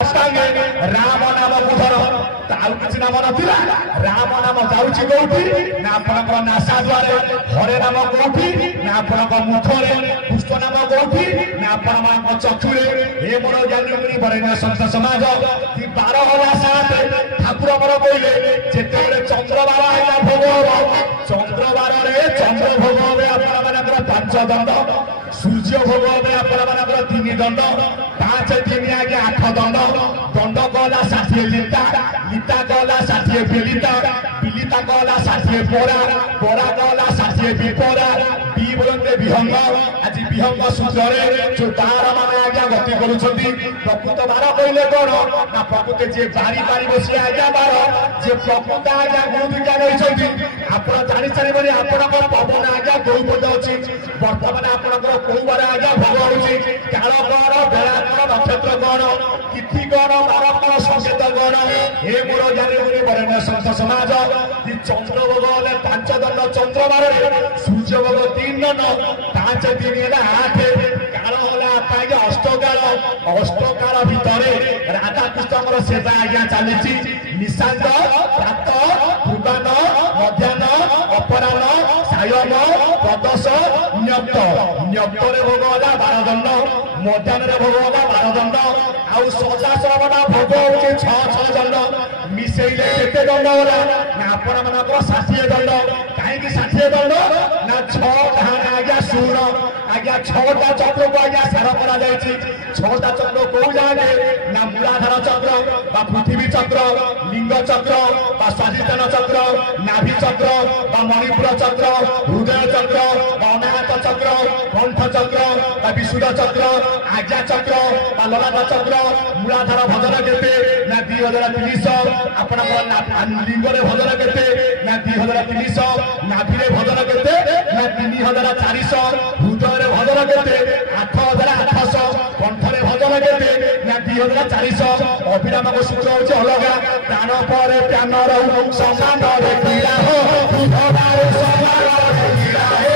राम नाम कुधर किसी नाम नथिला राम नाम जाऊँगी कौटी ना आप नासा द्वारे हरे नाम कौटी ना आप मुखरे पुष्प नाम कौटी ना आप चक्षुरे हे मोर ज्ञानी बरेण्य संत समाज 12 हला 7 ठाकुर मोर कहले जेते चंद्रबार आइला भोग चंद्रबार चंद्र भोग आप 5 दंड सूर्य भोग आप 3 दंड 5 3 आगे 8 दंड दंड कहला 60 लिता लिता कहला 60 बिलिता बिलिता कहला 60 बोरा बोरा कहला 60 विपरा बी बोलते विहंग आज विहंग सूत्र जो 12 माने आज्ञा गति करुछंती प्रकृत 12 कहले कोन ना प्रकृत जे बारी बारी बसी आज्ञा 12 जे प्रकृत आज्ञा गुरु विज्ञान होइछंती आपण जानि छारिबनी आपणकर पवन आज्ञा गौपद अछि वर्तमान आपणकर कोबार आज्ञा भोग होछि काल कोन बेला कोन नक्षत्र कोन तिथि कोन बार कोन संकेत कोन हे मोर ज्ञानी गुरु बरेण्य संत समाज चंद्र भोग होले 5 दंड चंद्र बार सूर्य भोग 3 दंड 5 3 ହେଲା 8 काल होला आज्ञा अष्टकाल भितरे राधा कृष्णଙ୍କର सेवा आज्ञा चलीछि निशांत प्रात पूर्वान मध्याह्न अपराह्न सायन प्रदोष न्यक्त न्यक्तरे भोग होला 12 दंड मध्याह्न भोग होला 12 दंड आउ सदा सर्वदा भोग होछि 6 दंड मिसेइले केते दंड होला ना आपण मानकर 60 दंड काहेकि 60 दंड ना 6 ढाण आज्ञा सुर आज्ञा 6टा चक्र को आज्ञा सार करा जायछि 6टा चक्र को जागे ना मूलाधार चक्र बा पृथ्वी चक्र लिंग चक्र बा स्वाधिष्ठान चक्र नाभि चक्र बा मणिपुर चक्र हृदय चक्र बा अनाहत चक्र कंठ चक्र बा विशुद्ध चक्र आज्ञा चक्र बा ललाट चक्र मूलाधार भजन केते ना 2300 आपण लिंगरे भजन केते ना 2300 नाभिरे भजन केते ना 3400 हृदय भजन केते 8800 कंठरे भजन केते ना 2400 अभिराम को सूत्र होचे अलगा प्राण पर प्राण रहु समान रे पीड़ा हो बुधवार समान रे पीड़ा हो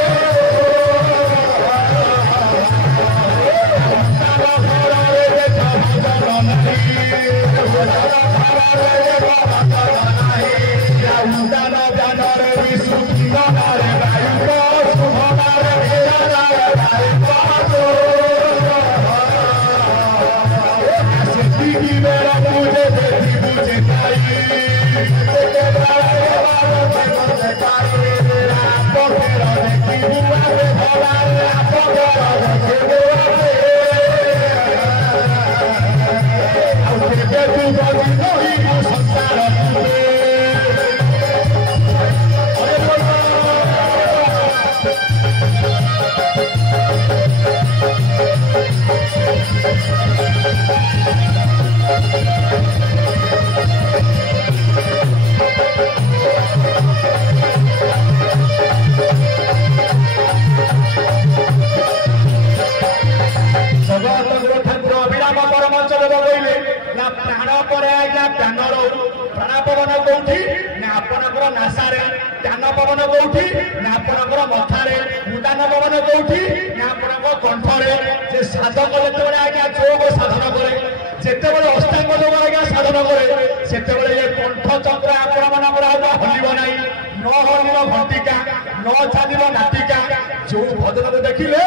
देखिले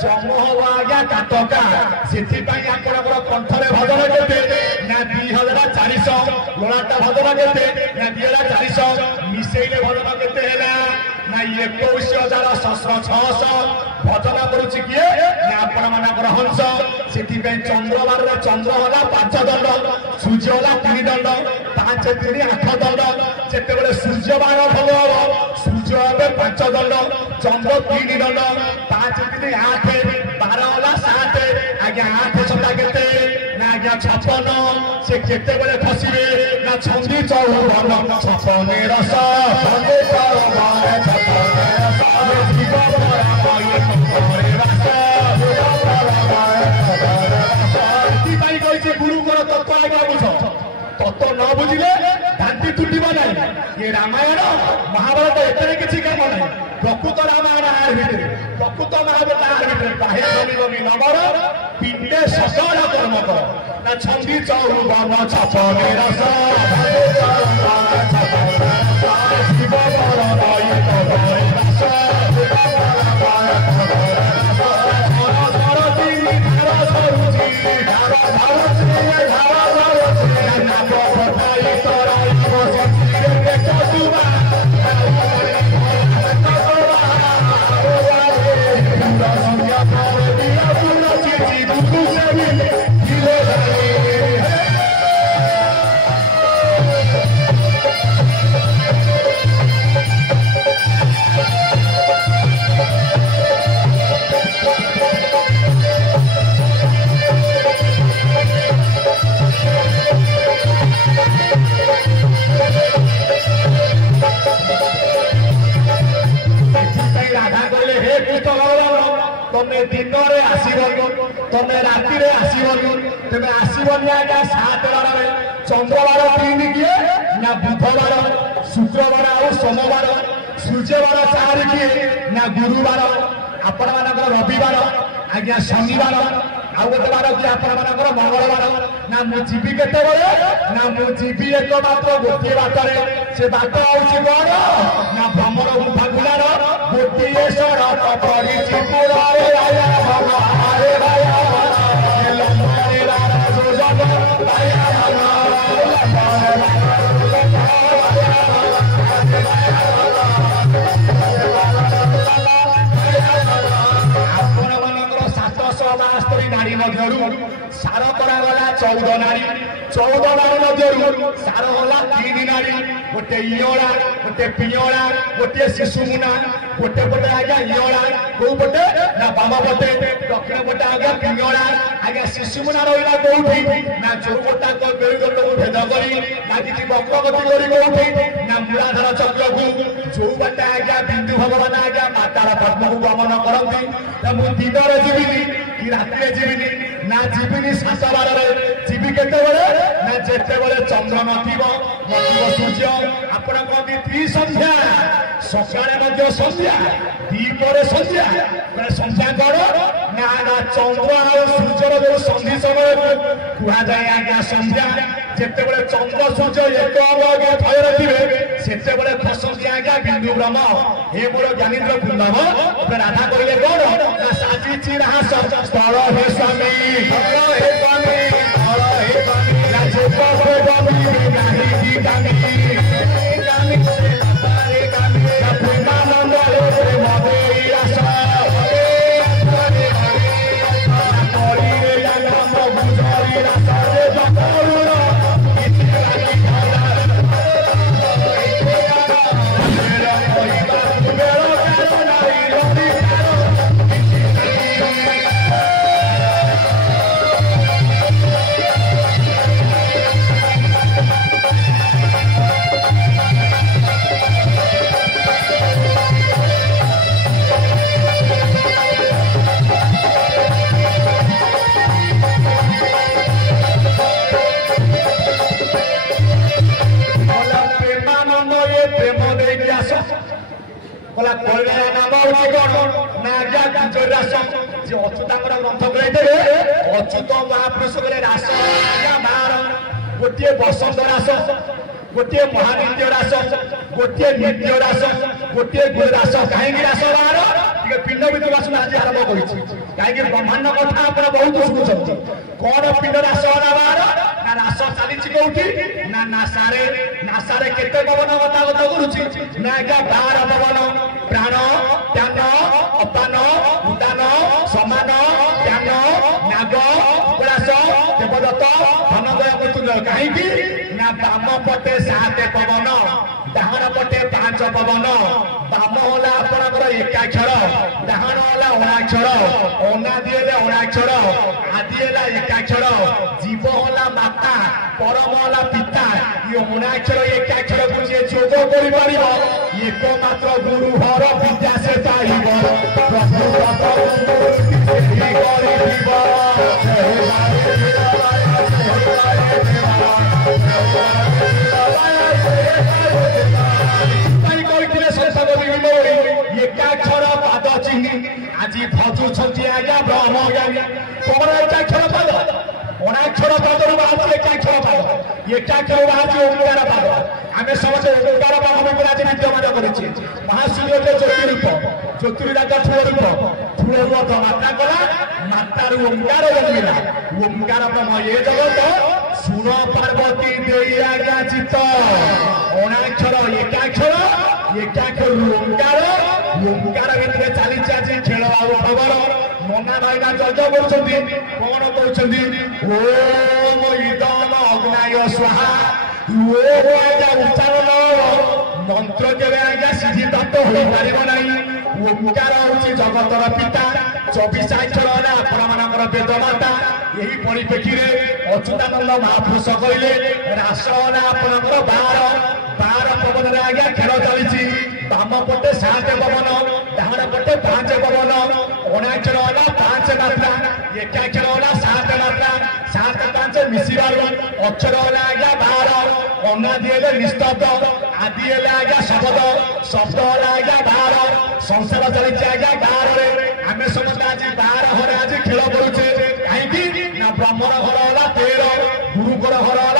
जम हवा आज्ञा काटका से कंठरे भजन केते ना 2400 लोलाटा भजन केते ना 2400 मिसेइले भजन केते हैला ना 21600 भजन करूछि किए ना आपण मानकर हंस सेति चंद्रबार रे चंद्र होला 5 दंड सूर्य होला 3 दंड 5 3 8 दंड जेते बेले सूर्य बार भोग हो सूर्य होबे 5 दंड चंद्र 3 दंड 5 3 8 12 होला 7 आज्ञा 8 सता केते ना आज्ञा 56 से केते बेले खसिबे ना छंदी 54 56 रस छंदी 54 56 जीव परा पाए रस भाई कहছে गुरुଙ୍କର तत्व आज्ञा बुझ तत्व न बुझिले दांती तुटिबा नाही ये रामायण महाभारत एतरे किछि काम नाही प्रकृत रामायण आर भितरे प्रकृत महाभारत आर भितरे बाहे बनी नमर पिंड ଟିକେ ସକଳ କର୍ମ କର ନା ଛନ୍ଦି ଚଉବନ ଛପନେ ରସ ଶିବ ବର ଦଇତ ରସ तमे दिन में आसबनी तमे राति आसबनी तेज आसबनी आज्ञा 7 बार चंद्रबार 3 किए ना बुधवार शुक्रवार और सोमवार सूर्यवार 4 किए ना गुरुवार आपण मान रविवार आज्ञा शनिवार आउ गोटे बार किए आपण मान मंगलवार ना मुझी केते ना मुझी एकमात्र गोटे बाटर से बाट हूँ कौन ना भ्रमर गुंफा गुलार गोटे सड़क पड़ी नारी मध्य सार करागला 14 नारी 14 नारी मध्य सार होला 3 नारी गोटे इला गोटे पियला गोटे शिशुमुना गोटे पटे आज्ञा इला कौ पटे ना बाम पटे दक्षिण पटे आज्ञा पियला आज्ञा शिशुमुना रहा कौटी ना जो गोटा बेलगोट को भेद करी ना किसी बक्रगति करी कौटी ना मूलाधर चक्र को जो बाटे आज्ञा बिंदु भगवान आज्ञा मातार पद्म को गमन करती मुझे दिन जीविनी कि राति जीविनी ना जीविनी 7 बार जीवी केते ना जेते चंद्र नथिब सूर्य आपण कहते त्रिसंध्या सकाळे संध्या दीपर संध्या संध्या कौन ना ना चंद्र और सूर्यर जो संधि समय कह जाए आज्ञा संध्या जिते चंद्र सूर्य एक भयर थे से खसती आज्ञा बिंदु ब्रह्म हे मोर ज्ञानीन्द्र कुंदम राधा कहले कौन ना साजिची रास स्थल हे स्वामी अच्युत महापुरुष रास गोटे बसंत रास गोटे महानित्य रास गोटे नित्य रास गोटे गुरु रास कहीं रास बाहर पिंड विधि बासन आज आरंभ कर कहीं ब्रह्मांड कथा आप बहुत शुणुंट कौन पिंड रास बाहर ना रास चली कौटी ना नासारे केते पवन गतागत करुच्ची ना आज्ञा 12 पवन प्राण त्यान अपान उदान समान त्यान नाग कुलास देवदत्त धनदय मृत्युंजय कहीं ना बाम पटे 7 पवन डाहाण पटे 5 पवन बाम होला आपणकर एकाक्षर डाहाण होला अणाक्षर अनादि हेले अणाक्षर आदि होला एकाक्षर जीव होला माता परम होला पिता ये अणाक्षर एकाक्षर को जे जोग करि परिबो एकमात्र गुरु हर विद्या से पाइब प्रभु एकाक्षर पाद चिन्ह आज भजुंट आज्ञा ब्रह्म ज्ञानी कौन एकाक्षर पदरू बाहर एकाक्षर पद एकाक्षर बाहर ओंकार पद आम समस्त ओंकार पद भितर आज विद्यमान करेছে महासूर्य ज्योतिर्राज ठूल रूप ठूल रूप मात्रा कला मातार ओंकार जन्मिला ओंकार ब्रह्म ये जगत सुन पार्वती देई आज्ञा चित्त अणाक्षर एकाक्षर एकाक्षर ओंकार ओंकार भितर चली आज खेल आउ खबर नना भाईना जज कौन कहते ओम इदम अग्नाय स्वाहा उच्चारण मंत्र केवे आज्ञा सिद्धि प्राप्त हो पार ना ओंकार हूँ जगतर पिता 24 अक्षर है आपण वेदमाता यही परिप्रेक्षी में अच्युतानंद महापुरुष कहले रास है आपंकर 12 पवन में आज्ञा खेल चली बाम पटे 7 पवन डाण पटे 5 पवन अणाक्षर है 5 मात्रा एकाक्षर है 7 मात्रा 7 5 मिशिबार अक्षर है आज्ञा 12 अनादि है निस्तब्ध आदि है आज्ञा शब्द शब्द है आज्ञा 12 संसार चली आज्ञा 12 आम समस्त आज 12 आज खेल करुचे कहीं ब्राह्मण घर है 13 गुरुकर घर